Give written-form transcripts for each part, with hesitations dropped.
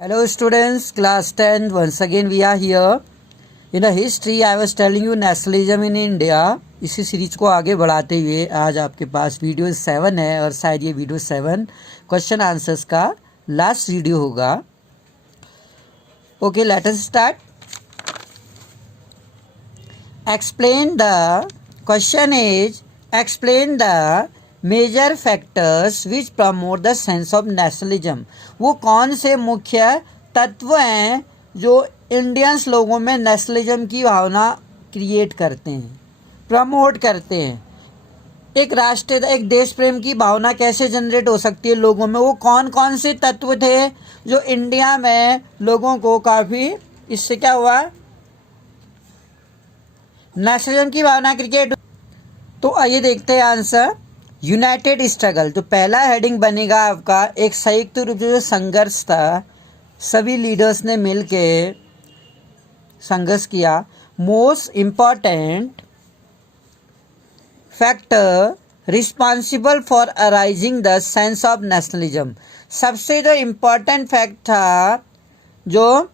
Hello students, class 10. Once again we are here. In a history I was telling you nationalism in India. इसी series को आगे बढ़ाते हुए आज आपके पास वीडियो 7 है और शायद ये वीडियो 7 क्वेश्चन आंसर्स का लास्ट वीडियो होगा. Okay, let us start. Explain the question is explain the major factors which promote the sense of nationalism. वो कौन से मुख्य तत्व हैं जो इंडियंस लोगों में नेशनलिज्म की भावना क्रिएट करते हैं, प्रमोट करते हैं. एक देश प्रेम की भावना कैसे जनरेट हो सकती है लोगों में, वो कौन कौन से तत्व थे जो इंडिया में लोगों को काफ़ी इससे क्या हुआ, नेशनलिज्म की भावना क्रिएट. तो आइए देखते हैं आंसर. United struggle. तो पहला हेडिंग बनेगा आपका एक संयुक्त रूप से जो संघर्ष था, सभी लीडर्स ने मिलके संघर्ष किया. Most important factor responsible for arising the sense of nationalism. सबसे जो इम्पॉर्टेंट फैक्ट था जो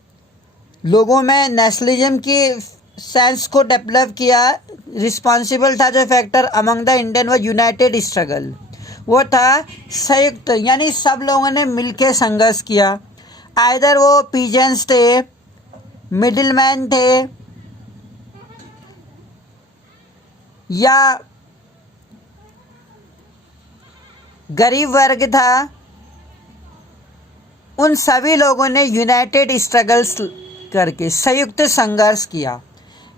लोगों में नेशनलिज्म की सेंस को डेवलप किया, रिस्पॉन्सिबल था जो फैक्टर अमंग द इंडियन वो यूनाइटेड स्ट्रगल. वो था संयुक्त, यानी सब लोगों ने मिलके संघर्ष किया. आइदर वो पीजेंट्स थे, मिडिलमैन थे, या गरीब वर्ग था, उन सभी लोगों ने यूनाइटेड स्ट्रगल्स करके संयुक्त संघर्ष किया.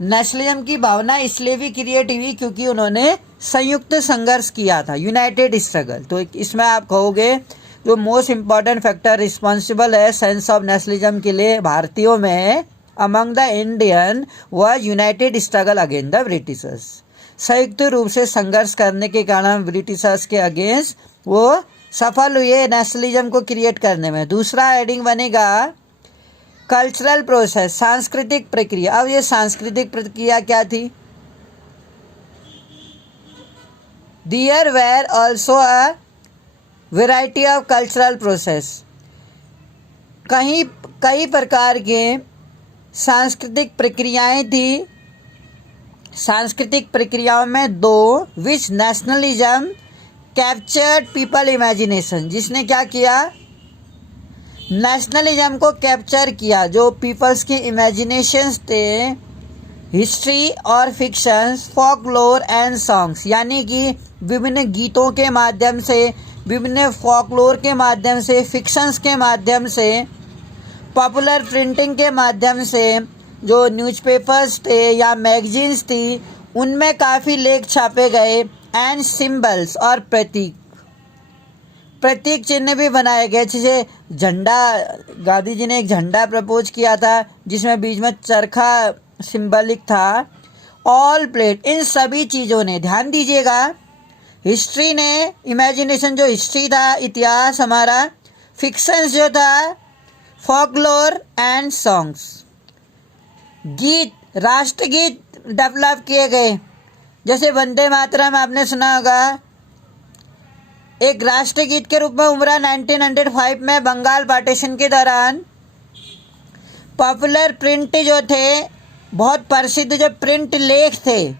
नेशनलिज्म की भावना इसलिए भी क्रिएट हुई क्योंकि उन्होंने संयुक्त संघर्ष किया था, यूनाइटेड स्ट्रगल. तो इसमें आप कहोगे जो मोस्ट इम्पॉर्टेंट फैक्टर रिस्पॉन्सिबल है सेंस ऑफ नेशनलिज्म के लिए भारतीयों में अमंग द इंडियन वह United struggle against the Britishers. संयुक्त रूप से संघर्ष करने के कारण ब्रिटिशर्स के अगेंस्ट वो सफल हुए नेशनलिज्म को क्रिएट करने में. दूसरा हेडिंग बनेगा कल्चरल प्रोसेस, सांस्कृतिक प्रक्रिया. अब ये सांस्कृतिक प्रक्रिया क्या थी? There were also a variety of cultural process. कई प्रकार के सांस्कृतिक प्रक्रियाएं थी. सांस्कृतिक प्रक्रियाओं में दो विच नेशनलिज्म कैप्चर्ड पीपल इमेजिनेशन, जिसने क्या किया, नेशनलिज्म को कैप्चर किया. जो पीपल्स की इमेजिनेशंस थे, हिस्ट्री और फिक्शंस, फॉकलोर एंड सॉन्ग्स, यानी कि विभिन्न गीतों के माध्यम से, विभिन्न फॉकलोर के माध्यम से, फिक्शंस के माध्यम से, पॉपुलर प्रिंटिंग के माध्यम से, जो न्यूज़पेपर्स थे या मैगजीन्स थी उनमें काफ़ी लेख छापे गए. एंड सिंबल्स और प्रतीक चिन्ह भी बनाए गए. जैसे झंडा, गांधी जी ने एक झंडा प्रपोज किया था जिसमें बीच में चरखा सिंबलिक था. ऑल प्लेट, इन सभी चीज़ों ने, ध्यान दीजिएगा, हिस्ट्री ने, इमेजिनेशन जो हिस्ट्री था, इतिहास हमारा, फिक्शंस जो था, फॉकलोर एंड सॉन्ग्स, गीत, राष्ट्रगीत डेवलप किए गए. जैसे वंदे मातरम आपने सुना होगा, एक राष्ट्रगीत के रूप में उभरा 1905 में बंगाल पार्टीशन के दौरान. पॉपुलर प्रिंट जो थे, बहुत प्रसिद्ध जो प्रिंट लेख थे,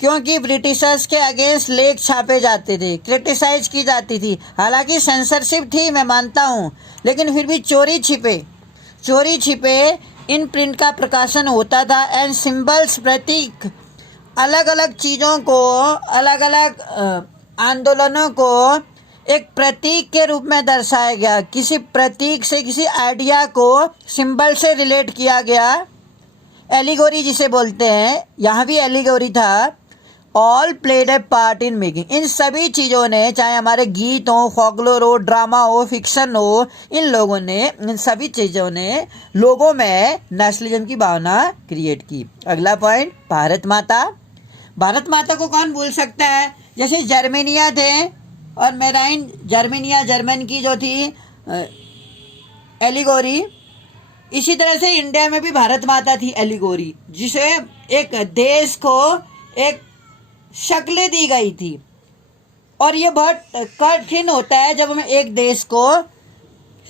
क्योंकि ब्रिटिशर्स के अगेंस्ट लेख छापे जाते थे, क्रिटिसाइज की जाती थी. हालांकि सेंसरशिप थी, मैं मानता हूँ, लेकिन फिर भी चोरी छिपे इन प्रिंट का प्रकाशन होता था. एंड सिंबल्स, प्रतीक, अलग अलग चीज़ों को, अलग अलग आंदोलनों को एक प्रतीक के रूप में दर्शाया गया. किसी प्रतीक से, किसी आइडिया को सिंबल से रिलेट किया गया. एलिगोरी जिसे बोलते हैं, यहाँ भी एलिगोरी था. All played a part in making, इन सभी चीज़ों ने, चाहे हमारे गीत हो, फॉकलोर हो, ड्रामा हो, फिक्शन हो, इन लोगों ने, इन सभी चीज़ों ने लोगों में नेशनलिज्म की भावना क्रिएट की. अगला पॉइंट, भारत माता. भारत माता को कौन भूल सकता है? जैसे जर्मेनिया थे और मेराइन, जर्मेनिया जर्मन की जो थी एलिगोरी, इसी तरह से इंडिया में भी भारत माता थी एलिगोरी, जिसे एक देश को एक शक्ल दी गई थी. और ये बहुत कठिन होता है जब हम एक देश को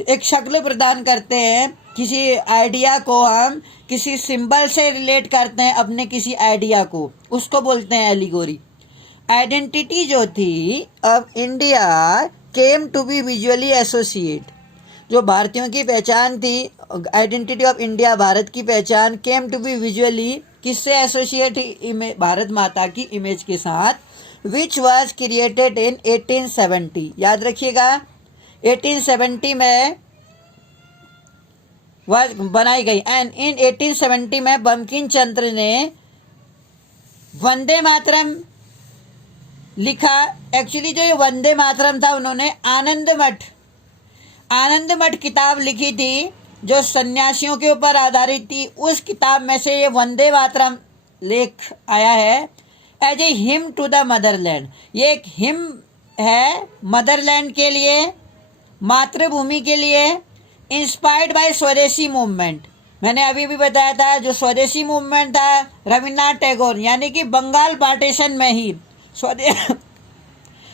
एक शक्ल प्रदान करते हैं, किसी आइडिया को हम किसी सिंबल से रिलेट करते हैं अपने किसी आइडिया को, उसको बोलते हैं एलिगोरी। आइडेंटिटी जो थी अब India came to be visually associate, जो भारतीयों की पहचान थी, आइडेंटिटी ऑफ इंडिया भारत की पहचान केम टू बी विजुअली किससे एसोसिएट, भारत माता की इमेज के साथ, विच वॉज क्रिएटेड इन 1870। याद रखिएगा 1870 में वह बनाई गई। एंड इन 1870 में बंकिम चंद्र ने वंदे मातरम लिखा। एक्चुअली जो ये वंदे मातरम था उन्होंने आनंद मठ किताब लिखी थी जो सन्यासियों के ऊपर आधारित थी। उस किताब में से ये वंदे मातरम लेख आया है as a hymn to the motherland. ये एक हिम है मदरलैंड के लिए, मातृभूमि के लिए, इंस्पायर्ड बाय स्वदेशी मूवमेंट। मैंने अभी भी बताया था जो स्वदेशी मूवमेंट था रविन्द्रनाथ टैगोर, यानी कि बंगाल पार्टीशन में ही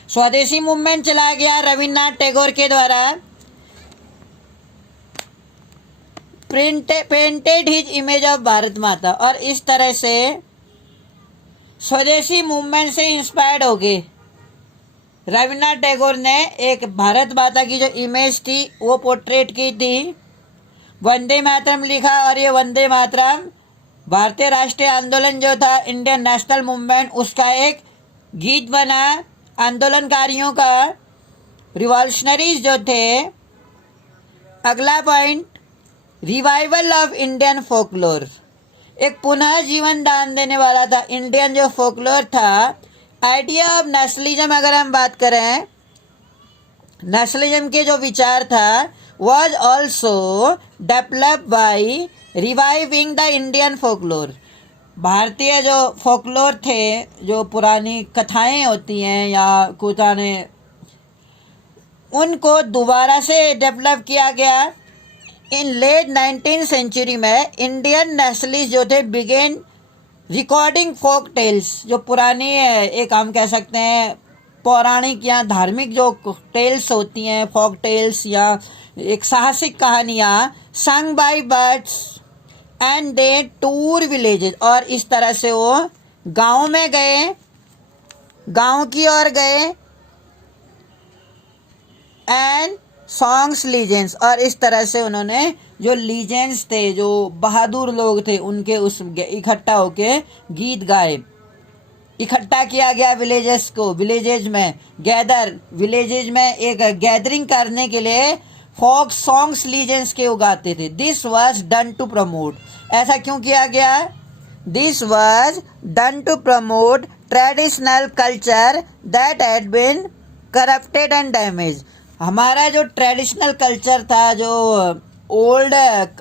स्वदेशी मूवमेंट चला गया रविन्द्रनाथ टैगोर के द्वारा। Painted his image of Bharat माता, और इस तरह से स्वदेशी मूवमेंट से इंस्पायर्ड हो गए रविन्द्रनाथ टैगोर ने एक भारत माता की जो इमेज थी वो पोर्ट्रेट की थी, वंदे मातरम लिखा। और ये वंदे मातरम भारतीय राष्ट्रीय आंदोलन जो था इंडियन नेशनल मूवमेंट, उसका एक गीत बना। आंदोलनकारियों का, रिवॉल्यूशनरीज जो थे। अगला point, revival of Indian folklore, एक पुनः जीवन दान देने वाला था इंडियन जो फोकलोर था। आइडिया ऑफ नेशनलिज्म अगर हम बात करें, नेशनलिज्म के जो विचार था was also develop by reviving the Indian folklore. भारतीय जो फोकलोर थे, जो पुरानी कथाएं होती हैं या कुताने, उनको दोबारा से डेवलप किया गया। इन लेट 19th सेंचुरी में इंडियन नेशनलिस्ट जो थे बिगेन रिकॉर्डिंग फोक टेल्स, जो पुरानी एक हम कह सकते हैं पौराणिक या धार्मिक जो टेल्स होती हैं, फोक टेल्स या एक साहसिक कहानियाँ, sung by birds and they tour villages. और इस तरह से वो गाँव में गए, गाँव की ओर गए एंड सॉन्ग्स लीजेंड्स, और इस तरह से उन्होंने जो लीजेंड्स थे, जो बहादुर लोग थे, उनके उस इकट्ठा होके गीत गाए। इकट्ठा किया गया विलेजेस को, विलेजेज में गैदर, विलेजेज में एक गैदरिंग करने के लिए फोक सॉन्ग्स लीजेंड्स के उगाते थे। This was done to promote, ऐसा क्यों किया गया? This was done to promote traditional culture that had been corrupted and damage. हमारा जो ट्रेडिशनल कल्चर था, जो ओल्ड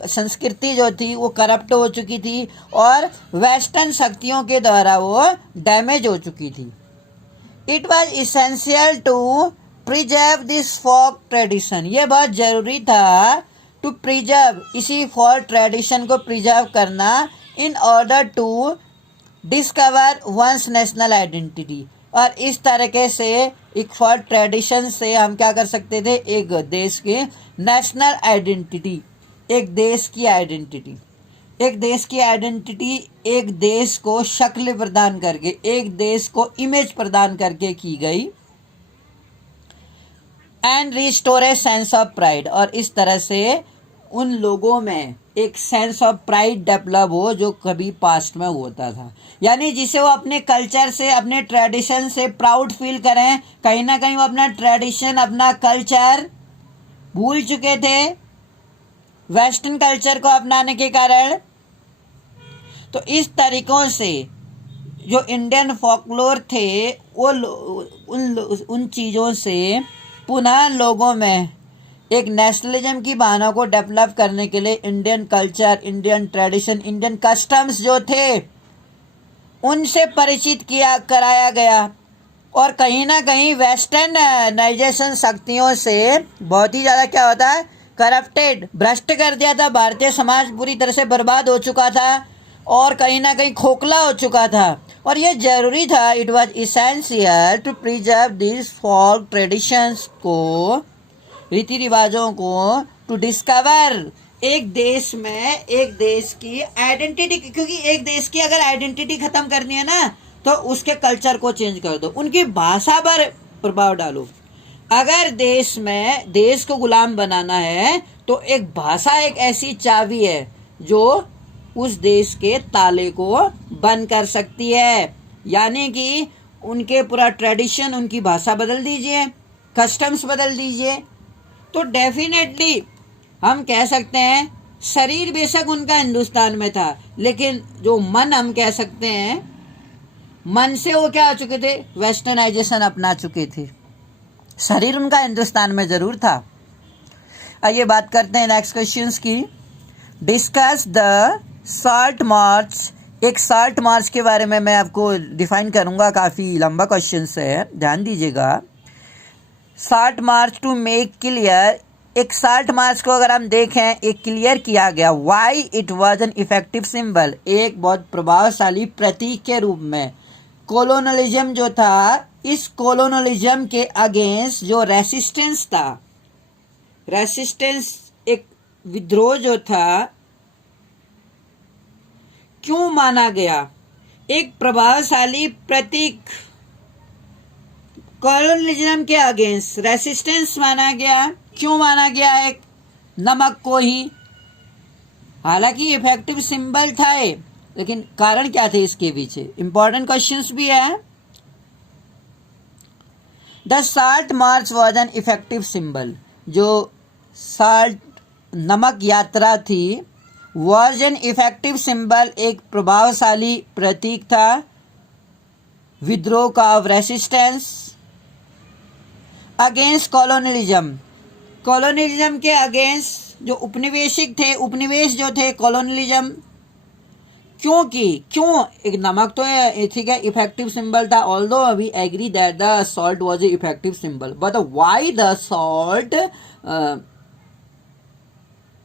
संस्कृति जो थी वो करप्ट हो चुकी थी और वेस्टर्न शक्तियों के द्वारा वो डैमेज हो चुकी थी। It was essential to preserve this folk tradition, ये बहुत ज़रूरी था टू प्रिजर्व, इसी फोक ट्रेडिशन को प्रिजर्व करना, in order to discover once national identity. और इस तरीके से एक फोक ट्रेडिशन से हम क्या कर सकते थे, एक देश के नेशनल आइडेंटिटी, एक देश की आइडेंटिटी, एक देश की आइडेंटिटी एक देश को शक्ल प्रदान करके, एक देश को इमेज प्रदान करके की गई। And restore a sense of pride, और इस तरह से उन लोगों में एक सेंस ऑफ प्राइड डेवलप हो जो कभी पास्ट में होता था, यानी जिसे वो अपने कल्चर से, अपने ट्रेडिशन से प्राउड फील करें। कहीं ना कहीं वो अपना ट्रेडिशन, अपना कल्चर भूल चुके थे वेस्टर्न कल्चर को अपनाने के कारण। तो इस तरीकों से जो इंडियन फोकलोर थे वो उन चीज़ों से पुनः लोगों में एक नेशनलिज्म की भावना को डेवलप करने के लिए Indian culture, Indian tradition, Indian customs जो थे उनसे परिचित कराया गया। और कहीं ना कहीं वेस्टर्नाइजेशन शक्तियों से बहुत ही ज़्यादा क्या होता है, करप्टेड, भ्रष्ट कर दिया था। भारतीय समाज पूरी तरह से बर्बाद हो चुका था और कहीं ना कहीं खोखला हो चुका था, और ये ज़रूरी था, it was essential to preserve this folk traditions को रीति रिवाजों को, टू डिस्कवर एक देश में एक देश की आइडेंटिटी, क्योंकि एक देश की अगर आइडेंटिटी खत्म करनी है ना तो उसके कल्चर को चेंज कर दो, उनकी भाषा पर प्रभाव डालो। अगर देश में देश को गुलाम बनाना है तो एक भाषा एक ऐसी चाबी है जो उस देश के ताले को बंद कर सकती है। यानी कि उनके पूरा ट्रेडिशन, उनकी भाषा बदल दीजिए, कस्टम्स बदल दीजिए, तो डेफिनेटली हम कह सकते हैं शरीर बेशक उनका हिंदुस्तान में था, लेकिन जो मन हम कह सकते हैं, मन से वो क्या आ चुके थे, वेस्टर्नाइजेशन अपना चुके थे। शरीर उनका हिंदुस्तान में जरूर था। आइए बात करते हैं नेक्स्ट क्वेश्चंस की। Discuss the salt march. एक सॉल्ट मार्च के बारे में मैं आपको डिफाइन करूंगा, काफ़ी लंबा क्वेश्चन है, ध्यान दीजिएगा। Salt March two make clear, एक सॉल्ट मार्च को अगर हम देखें एक क्लियर किया गया, why it was an effective symbol, एक बहुत प्रभावशाली प्रतीक के रूप में। कोलोनलिज्म जो था, इस कोलोनलिज्म के अगेंस्ट जो रेसिस्टेंस था, रेसिस्टेंस एक विद्रोह जो था, क्यों माना गया एक प्रभावशाली प्रतीक? कॉलोनियलिज्म के अगेंस्ट रेसिस्टेंस माना गया। क्यों माना गया? एक नमक को ही, हालांकि इफेक्टिव सिंबल था ये, लेकिन कारण क्या थे इसके पीछे? इंपॉर्टेंट क्वेश्चंस भी है। The salt march was an effective symbol, जो साल्ट नमक यात्रा थी, वॉज एन इफेक्टिव सिंबल, एक प्रभावशाली प्रतीक था विद्रोह का, of resistance against colonialism. Colonialism के अगेंस्ट जो उपनिवेशिक थे, उपनिवेश जो थे कॉलोनियलिज्म, क्यों एक नमक तो ठीक है इफेक्टिव सिंबल था, although we agree that the salt was a effective symbol, but why the salt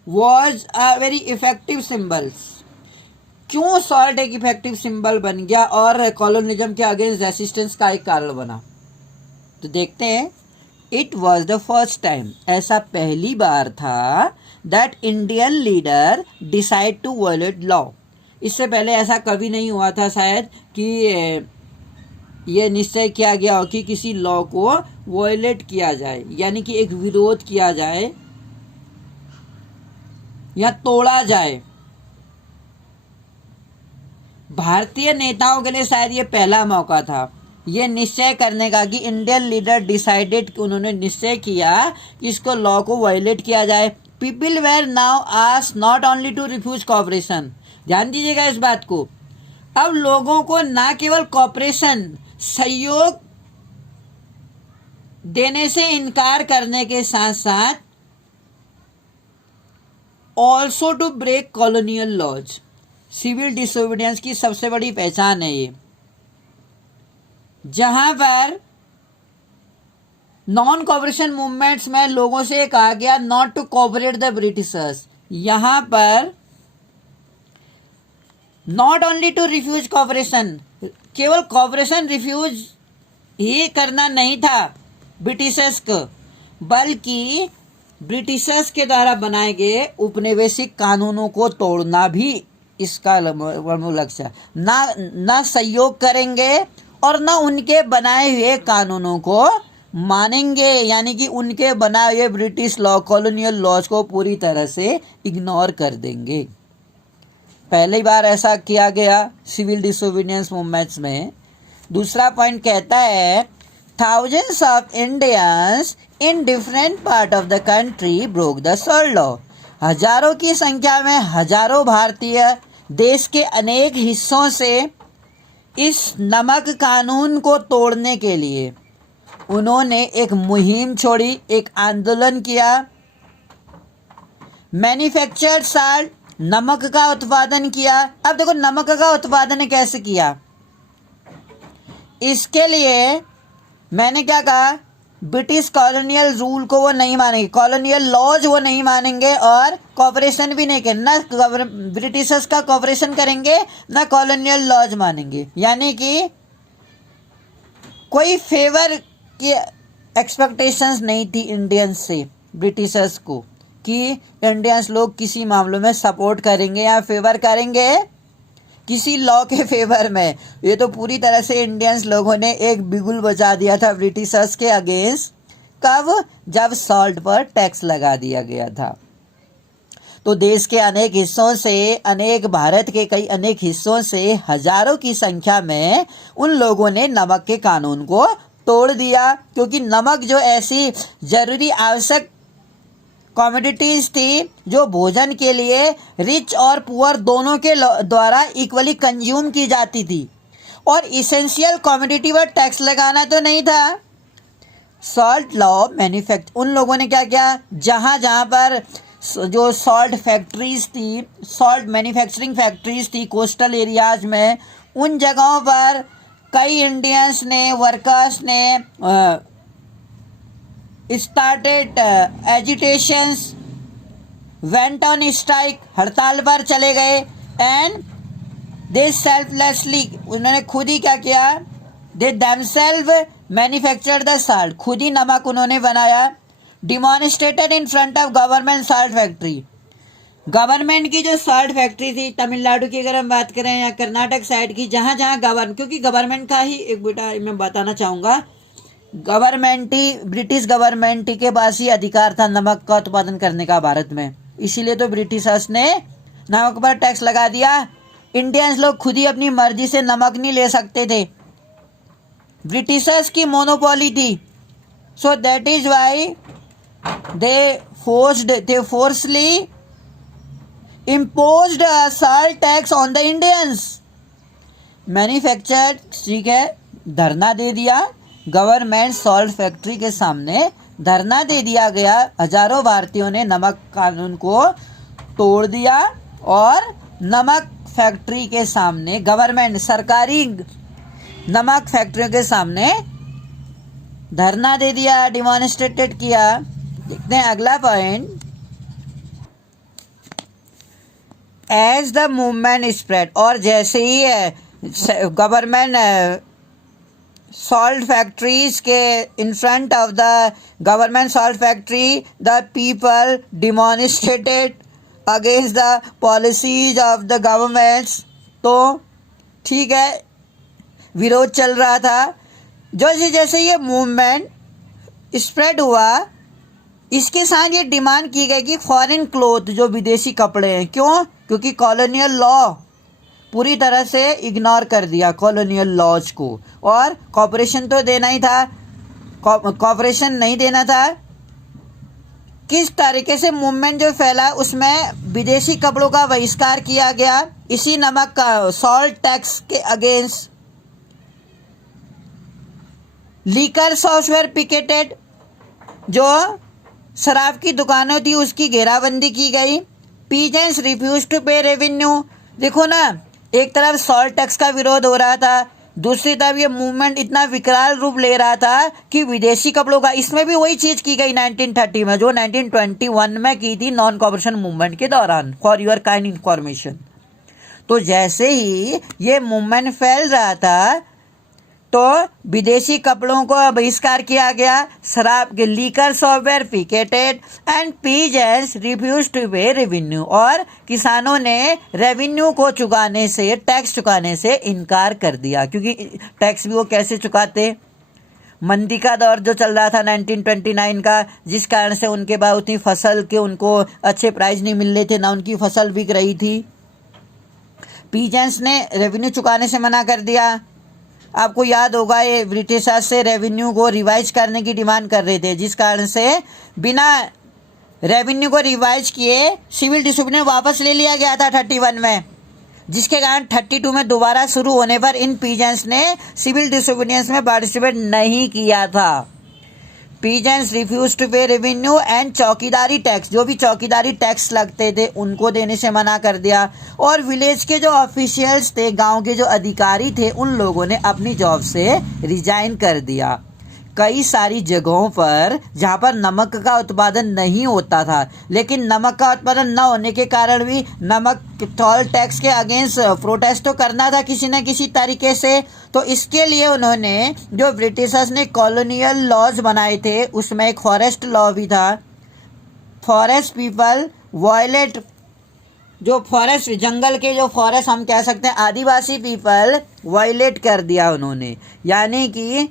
was a very effective symbol? क्यों सॉल्ट एक इफेक्टिव सिंबल बन गया और कॉलोनियलिज्म के अगेंस्ट रेसिस्टेंस का एक कारण बना? तो देखते हैं। It was the first time, ऐसा पहली बार था, that Indian leader decide to violate law. इससे पहले ऐसा कभी नहीं हुआ था शायद कि ये निश्चय किया गया हो कि किसी लॉ को वायलेट किया जाए, यानी कि एक विरोध किया जाए या तोड़ा जाए। भारतीय नेताओं के लिए शायद ये पहला मौका था ये निश्चय करने का कि इंडियन लीडर डिसाइडेड, उन्होंने निश्चय किया कि इसको लॉ को वायलेट किया जाए। People were now asked not only to refuse cooperation, ध्यान दीजिएगा इस बात को। अब लोगों को ना केवल कॉपरेशन, सहयोग देने से इनकार करने के साथ साथ also to break colonial laws. Civil disobedience की सबसे बड़ी पहचान है ये, जहां पर नॉन कॉपरेशन मूवमेंट्स में लोगों से कहा गया not to cooperate the Britishers. यहां पर not only to refuse cooperation, केवल कॉपरेशन रिफ्यूज ही करना नहीं था ब्रिटिशर्स को, बल्कि ब्रिटिशर्स के द्वारा बनाए गए उपनिवेशिक कानूनों को तोड़ना भी इसका लक्ष्य। ना सहयोग करेंगे और ना उनके बनाए हुए कानूनों को मानेंगे, यानी कि उनके बनाए हुए ब्रिटिश लॉ, कॉलोनियल लॉज को पूरी तरह से इग्नोर कर देंगे। पहली बार ऐसा किया गया सिविल डिसोबीडियंस मूवमेंट्स में। दूसरा पॉइंट कहता है thousands of Indians in different part of the country broke the salt law. हजारों की संख्या में हजारों भारतीय देश के अनेक हिस्सों से इस नमक कानून को तोड़ने के लिए उन्होंने एक मुहिम छोड़ी, एक आंदोलन किया। मैन्युफैक्चर्ड साल्ट, नमक का उत्पादन किया। अब देखो नमक का उत्पादन कैसे किया, इसके लिए मैंने क्या कहा, ब्रिटिश कॉलोनियल रूल को वो नहीं मानेंगे, कॉलोनियल लॉज वो नहीं मानेंगे और कॉपरेशन भी नहीं करेंगे, ना ब्रिटिशर्स का कॉपरेशन करेंगे ना कॉलोनियल लॉज मानेंगे। यानी कि कोई फेवर की एक्सपेक्टेशंस नहीं थी इंडियंस से, ब्रिटिशर्स को कि इंडियंस लोग किसी मामलों में सपोर्ट करेंगे या फेवर करेंगे किसी लॉ के फेवर में। ये तो पूरी तरह से इंडियंस लोगों ने एक बिगुल बजा दिया था ब्रिटिशर्स के अगेंस्ट। कब? जब सॉल्ट पर टैक्स लगा दिया गया था। तो देश के अनेक हिस्सों से, भारत के कई अनेक हिस्सों से हजारों की संख्या में उन लोगों ने नमक के कानून को तोड़ दिया, क्योंकि नमक जो ऐसी जरूरी आवश्यक कमोडिटीज थी जो भोजन के लिए रिच और पुअर दोनों के द्वारा इक्वली कंज्यूम की जाती थी, और इसेंशियल कमोडिटी पर टैक्स लगाना तो नहीं था। सॉल्ट लॉ उन लोगों ने क्या किया, जहाँ जहाँ पर जो सॉल्ट फैक्ट्रीज थी, सॉल्ट मैन्युफैक्चरिंग फैक्ट्रीज थी कोस्टल एरियाज में, उन जगहों पर कई इंडियंस ने, वर्कर्स ने started agitations, went on strike, हड़ताल पर चले गए, एंड दे सेल्फलेसली, उन्होंने खुद ही क्या किया, दे देमसेल्व मैन्युफैक्चर्ड द सॉल्ट, खुद ही नमक उन्होंने बनाया। Demonstrated in front of government salt factory, government की जो सॉल्ट फैक्ट्री थी तमिलनाडु की अगर हम बात करें या कर्नाटक साइड की, जहाँ जहाँ क्योंकि गवर्नमेंट का ही एक बेटा मैं बताना चाहूँगा, ब्रिटिश गवर्नमेंट के पास ही अधिकार था नमक का उत्पादन करने का भारत में, इसीलिए तो ब्रिटिशर्स ने नमक पर टैक्स लगा दिया। इंडियंस लोग खुद ही अपनी मर्जी से नमक नहीं ले सकते थे, ब्रिटिशर्स की मोनोपोली थी। So that is why they forcefully imposed a salt tax on the Indians. Manufacture, ठीक है, धरना दे दिया गवर्नमेंट सॉल्ट फैक्ट्री के सामने, धरना दे दिया गया। हजारों भारतीयों ने नमक कानून को तोड़ दिया और नमक फैक्ट्री के सामने, गवर्नमेंट सरकारी नमक फैक्ट्रियों के सामने धरना दे दिया, डिमॉन्स्ट्रेटेड किया। देखते हैं अगला point. As the movement spread, और जैसे ही गवर्नमेंट सॉल्ट फैक्ट्रीज के in front of the government salt factory, the people demonstrated against the policies of the governments. तो ठीक है, विरोध चल रहा था। जैसे जैसे ये मूवमेंट स्प्रेड हुआ, इसके साथ ये डिमांड की गई कि फॉरेन क्लोथ, जो विदेशी कपड़े हैं, क्यों? क्योंकि कॉलोनियल लॉ पूरी तरह से इग्नोर कर दिया, कॉलोनियल लॉज को, और कॉपरेशन तो देना ही था, कॉपरेशन नहीं देना था। किस तरीके से मूवमेंट जो फैला उसमें विदेशी कपड़ों का बहिष्कार किया गया, इसी नमक का सॉल्ट टैक्स के अगेंस्ट। लीकर शॉप्स वर पिकेटेड, जो शराब की दुकानें थी उसकी घेराबंदी की गई। Peasants refuse to pay revenue. देखो ना, एक तरफ सॉल्ट टैक्स का विरोध हो रहा था, दूसरी तरफ ये मूवमेंट इतना विकराल रूप ले रहा था कि विदेशी कपड़ों का, इसमें भी वही चीज की गई 1930 में जो 1921 में की थी नॉन कॉपरेशन मूवमेंट के दौरान, फॉर योर काइंड इंफॉर्मेशन। तो जैसे ही ये मूवमेंट फैल रहा था तो विदेशी कपड़ों को बहिष्कार किया गया, शराब के liquor shops were picketed and peasants refuse to pay revenue, और किसानों ने रेवेन्यू को चुकाने से, टैक्स चुकाने से इनकार कर दिया, क्योंकि टैक्स भी वो कैसे चुकाते, मंदी का दौर जो चल रहा था 1929 का, जिस कारण से उनके पास उतनी फसल के उनको अच्छे प्राइस नहीं मिल रहे थे, ना उनकी फसल बिक रही थी। पीजेंट्स ने रेवेन्यू चुकाने से मना कर दिया। आपको याद होगा ये ब्रिटिशर्स से रेवेन्यू को रिवाइज करने की डिमांड कर रहे थे, जिस कारण से बिना रेवेन्यू को रिवाइज किए सिविल डिसोबीडियंस वापस ले लिया गया था 31 में, जिसके कारण 32 में दोबारा शुरू होने पर इन पीजेंट्स ने सिविल डिसोबीडियंस में पार्टिसिपेट नहीं किया था। Peasants refuse to pay revenue and चौकीदारी tax, जो भी चौकीदारी टैक्स लगते थे उनको देने से मना कर दिया। और विलेज के जो ऑफिशियल्स थे, गांव के जो अधिकारी थे, उन लोगों ने अपनी जॉब से रिजाइन कर दिया। कई सारी जगहों पर जहाँ पर नमक का उत्पादन नहीं होता था, लेकिन नमक का उत्पादन न होने के कारण भी नमक टोल टैक्स के अगेंस्ट प्रोटेस्ट तो करना था किसी न किसी तरीके से। तो इसके लिए उन्होंने, जो ब्रिटिशर्स ने कॉलोनियल लॉज बनाए थे, उसमें एक फॉरेस्ट लॉ भी था, फॉरेस्ट पीपल वायलेट, जो फॉरेस्ट जंगल के जो फॉरेस्ट हम कह सकते हैं आदिवासी पीपल वायलेट कर दिया उन्होंने, यानी कि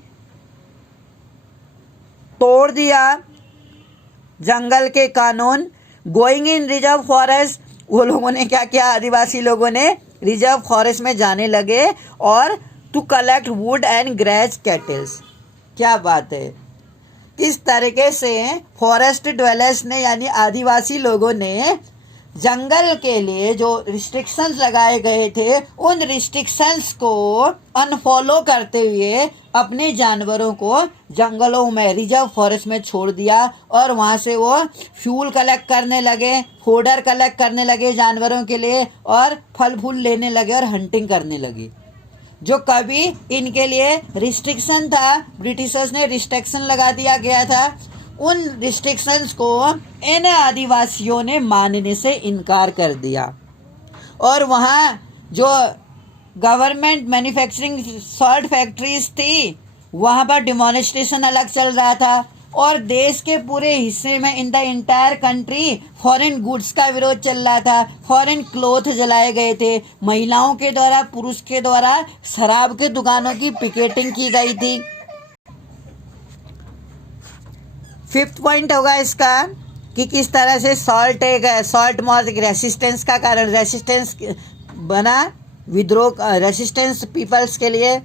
तोड़ दिया जंगल के कानून। गोइंग इन रिजर्व फॉरेस्ट, वो लोगों ने क्या किया, आदिवासी लोगों ने रिजर्व फॉरेस्ट में जाने लगे और to collect wood and graze cattles. क्या बात है। इस तरीके से फॉरेस्ट ड्वेलर्स ने यानी आदिवासी लोगों ने जंगल के लिए जो रिस्ट्रिक्शंस लगाए गए थे उन रिस्ट्रिक्शंस को अनफॉलो करते हुए अपने जानवरों को जंगलों में रिजर्व फॉरेस्ट में छोड़ दिया और वहाँ से वो फ्यूल कलेक्ट करने लगे, फोडर कलेक्ट करने लगे जानवरों के लिए और फल फूल लेने लगे और हंटिंग करने लगे। जो कभी इनके लिए रिस्ट्रिक्शन था, ब्रिटिशर्स ने रिस्ट्रिक्शन लगा दिया गया था, उन रिस्ट्रिक्शंस को इन आदिवासियों ने मानने से इनकार कर दिया। और वहाँ जो गवर्नमेंट मैन्युफैक्चरिंग सॉल्ट फैक्ट्रीज थी वहाँ पर डिमॉन्स्ट्रेशन अलग चल रहा था और देश के पूरे हिस्से में in the entire country foreign goods का विरोध चल रहा था। फॉरेन क्लोथ जलाए गए थे, महिलाओं के द्वारा पुरुष के द्वारा शराब के दुकानों की पिकेटिंग की गई थी। फिफ्थ पॉइंट होगा इसका कि किस तरह से सॉल्ट मॉर्च रेसिस्टेंस का कारण, रेसिस्टेंस बना विद्रोह, रेसिस्टेंस पीपल्स के लिए।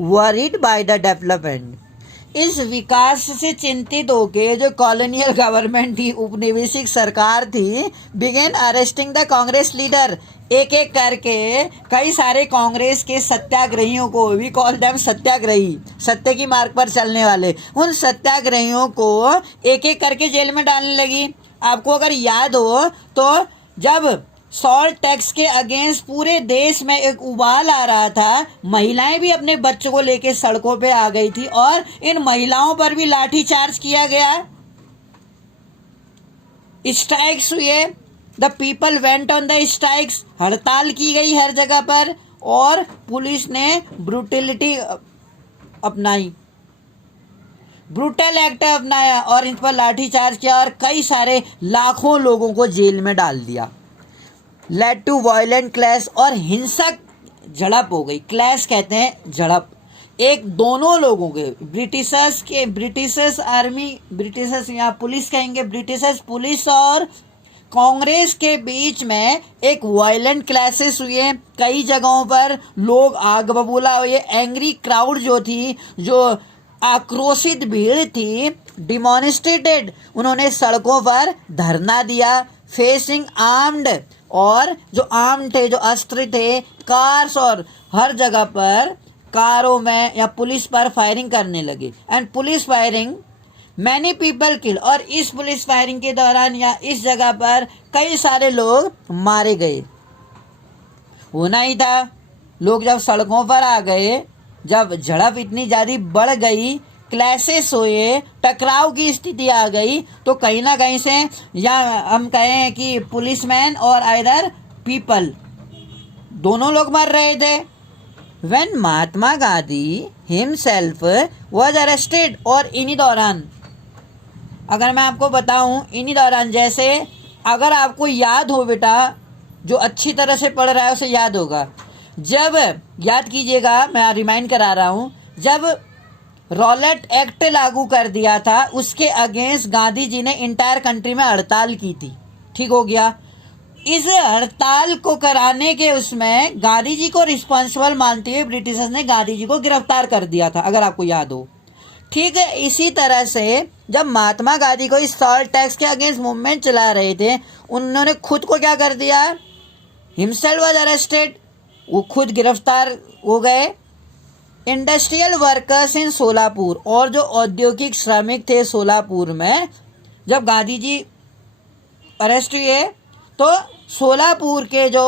वरीड बाय द डेवलपमेंट, इस विकास से चिंतित होके जो कॉलोनियल गवर्नमेंट थी, उपनिवेशिक सरकार थी, began arresting the Congress leader, एक एक करके कई सारे कांग्रेस के सत्याग्रहियों को, वी कॉल देम सत्याग्रही, सत्य की मार्ग पर चलने वाले, उन सत्याग्रहियों को एक एक करके जेल में डालने लगी। आपको अगर याद हो तो जब सॉल्ट टैक्स के अगेंस्ट पूरे देश में एक उबाल आ रहा था, महिलाएं भी अपने बच्चों को लेकर सड़कों पे आ गई थी और इन महिलाओं पर भी लाठी चार्ज किया गया, स्ट्राइक्स हुए, the people went on the strikes, हड़ताल की गई हर जगह पर और पुलिस ने ब्रूटलिटी अपनाई, ब्रूटल एक्ट अपनाया और इन पर लाठी चार्ज किया और कई सारे लाखों लोगों को जेल में डाल दिया। लेड टू वायलेंट क्लैश, और हिंसक झड़प हो गई। क्लैश कहते हैं झड़प, एक दोनों लोगों के, ब्रिटिशर्स आर्मी, ब्रिटिशर्स यहाँ पुलिस कहेंगे, ब्रिटिशर्स पुलिस और कांग्रेस के बीच में एक वायलेंट क्लैशेस हुए। कई जगहों पर लोग आग बबूला हुए, एंग्री क्राउड जो थी, जो आक्रोशित भीड़ थी, डिमॉन्स्ट्रेटेड, उन्होंने सड़कों पर धरना दिया, फेसिंग आर्म्ड, और जो आर्म थे, जो अस्त्र थे, कार्स और हर जगह पर कारों में या पुलिस पर फायरिंग करने लगे। And police firing many people kill, और इस पुलिस फायरिंग के दौरान या इस जगह पर कई सारे लोग मारे गए। होना ही था, लोग जब सड़कों पर आ गए, जब झड़प इतनी ज़्यादा बढ़ गई, क्लैशेस हुए, टकराव की स्थिति आ गई, तो कहीं ना कहीं से या हम कहें कि पुलिसमैन और आइदर पीपल दोनों लोग मर रहे थे। When Mahatma Gandhi himself was arrested, और इन्हीं दौरान, अगर मैं आपको बताऊं, इन्हीं दौरान, जैसे अगर आपको याद हो बेटा, जो अच्छी तरह से पढ़ रहा है उसे याद होगा, जब याद कीजिएगा, मैं रिमाइंड करा रहा हूं, जब रॉलेट एक्ट लागू कर दिया था उसके अगेंस्ट गांधी जी ने इंटायर कंट्री में हड़ताल की थी, ठीक हो गया। इस हड़ताल को कराने के उसमें गांधी जी को रिस्पॉन्सिबल मानते हुए ब्रिटिशर्स ने गांधी जी को गिरफ्तार कर दिया था, अगर आपको याद हो। ठीक है, इसी तरह से जब महात्मा गांधी को इस सॉल्ट टैक्स के अगेंस्ट मूवमेंट चला रहे थे, उन्होंने खुद को क्या कर दिया, हिमसेल्फ वाज अरेस्टेड, वो खुद गिरफ्तार हो गए। इंडस्ट्रियल वर्कर्स इन सोलापुर, और जो औद्योगिक श्रमिक थे सोलापुर में, जब गांधी जी अरेस्ट हुए तो सोलापुर के जो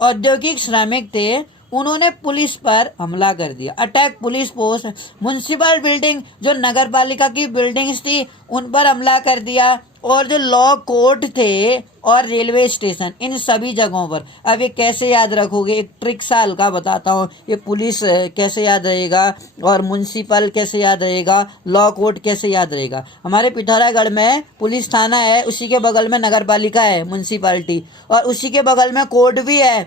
औद्योगिक श्रमिक थे उन्होंने पुलिस पर हमला कर दिया, attack police post, municipal building, जो नगर पालिका की बिल्डिंग्स थी उन पर हमला कर दिया और जो लॉ कोर्ट थे और रेलवे स्टेशन, इन सभी जगहों पर। अब ये कैसे याद रखोगे, एक ट्रिक सा हल्का बताता हूँ। ये पुलिस कैसे याद रहेगा और म्युनिसिपल कैसे याद रहेगा, लॉ कोर्ट कैसे याद रहेगा। हमारे पिथौरागढ़ में पुलिस थाना है, उसी के बगल में नगर पालिका है, म्युनिसिपैलिटी, और उसी के बगल में कोर्ट भी है।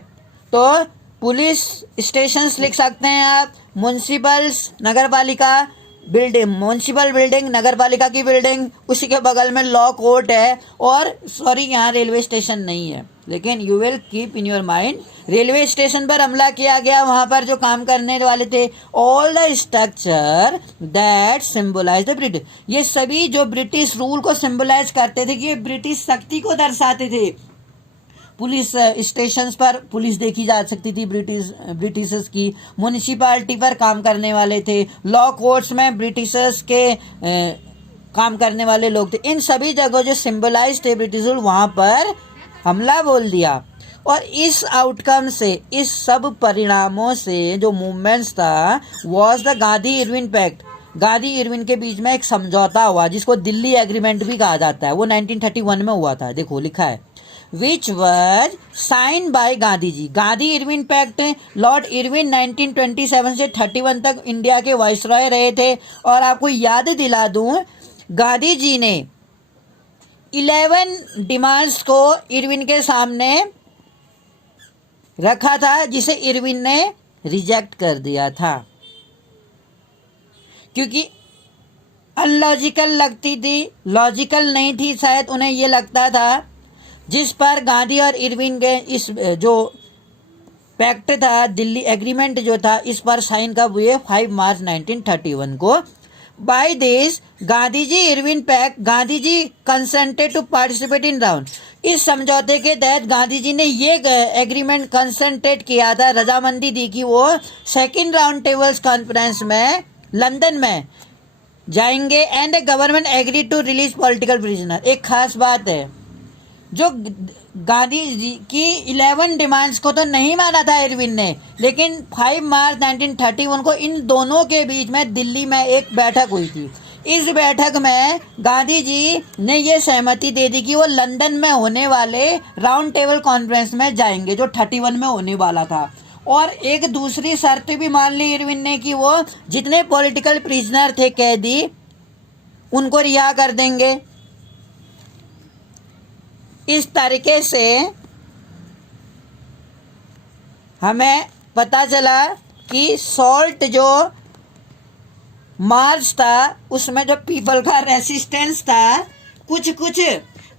तो पुलिस स्टेशन लिख सकते हैं आप, म्युनिसिपल्स नगर पालिका बिल्डिंग, म्युनिसिपल बिल्डिंग नगर पालिका की बिल्डिंग, उसी के बगल में लॉ कोर्ट है। और सॉरी, यहाँ रेलवे स्टेशन नहीं है, लेकिन you will keep in your mind, railway station पर हमला किया गया, वहां पर जो काम करने वाले थे, all the structure that symbolize the British, ये सभी जो ब्रिटिश रूल को सिंबलाइज करते थे, कि ये ब्रिटिश शक्ति को दर्शाते थे। पुलिस स्टेशंस पर पुलिस देखी जा सकती थी ब्रिटिशर्स की, म्युनिसिपैलिटी पर काम करने वाले थे, लॉ कोर्ट्स में ब्रिटिशर्स के काम करने वाले लोग थे। इन सभी जगहों जो सिंबलाइज थे ब्रिटिश रूल, वहां पर हमला बोल दिया। और इस आउटकम से, इस सब परिणामों से जो मूवमेंट्स था, was the Gandhi Irwin pact, Gandhi Irwin के बीच में एक समझौता हुआ, जिसको दिल्ली एग्रीमेंट भी कहा जाता है। वो 1931 में हुआ था, देखो लिखा है, which was sign by Gandhi ji. Gandhi Irwin pact, Lord Irwin 1927 से 31 तक इंडिया के वाइसरॉय रहे थे। और आपको याद दिला दूं, गांधी जी ने 11 डिमांड्स को इरविन के सामने रखा था, जिसे इरविन ने रिजेक्ट कर दिया था, क्योंकि अनलॉजिकल लगती थी, लॉजिकल नहीं थी। शायद उन्हें ये लगता था, जिस पर गांधी और इरविन के इस जो पैक्ट था, दिल्ली एग्रीमेंट जो था, इस पर साइन कब हुए, 5 मार्च 1931 को। By this Gandhi ji Irwin pact, Gandhi ji consented to participate in round, इस समझौते के तहत गांधी जी ने ये एग्रीमेंट कंसेंटेड किया था, रजामंदी दी कि वो सेकेंड राउंड टेबल्स कॉन्फ्रेंस में लंदन में जाएंगे। And government agree to release political prisoner. एक खास बात है, जो गांधी जी की 11 डिमांड्स को तो नहीं माना था इरविन ने, लेकिन 5 मार्च 1931 को इन दोनों के बीच में दिल्ली में एक बैठक हुई थी। इस बैठक में गांधी जी ने ये सहमति दे दी कि वो लंदन में होने वाले राउंड टेबल कॉन्फ्रेंस में जाएंगे, जो 31 में होने वाला था। और एक दूसरी शर्त भी मान ली इरविन ने कि वो जितने पॉलिटिकल प्रिजनर थे, कैदी, उनको रिहा कर देंगे। इस तरीके से हमें पता चला कि सॉल्ट जो मार्च था, उसमें जो पीपल का रेसिस्टेंस था, कुछ कुछ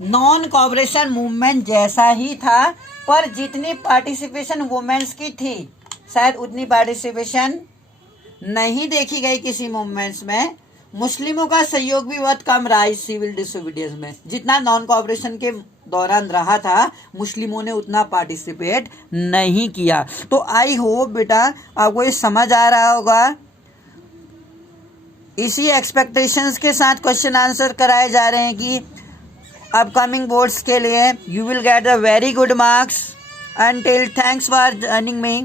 नॉन कॉपरेशन मूवमेंट जैसा ही था, पर जितनी पार्टिसिपेशन वुमेन्स की थी, शायद उतनी पार्टिसिपेशन नहीं देखी गई किसी मूवमेंट्स में। मुस्लिमों का सहयोग भी बहुत कम रहा इस सिविल डिसोबीडियंस में, जितना नॉन कॉपरेशन के दौरान रहा था, मुस्लिमों ने उतना पार्टिसिपेट नहीं किया। तो आई होप बेटा आपको ये समझ आ रहा होगा। इसी एक्सपेक्टेशंस के साथ क्वेश्चन आंसर कराए जा रहे हैं कि अपकमिंग बोर्ड्स के लिए you will get a very good marks. Until, thanks for joining me.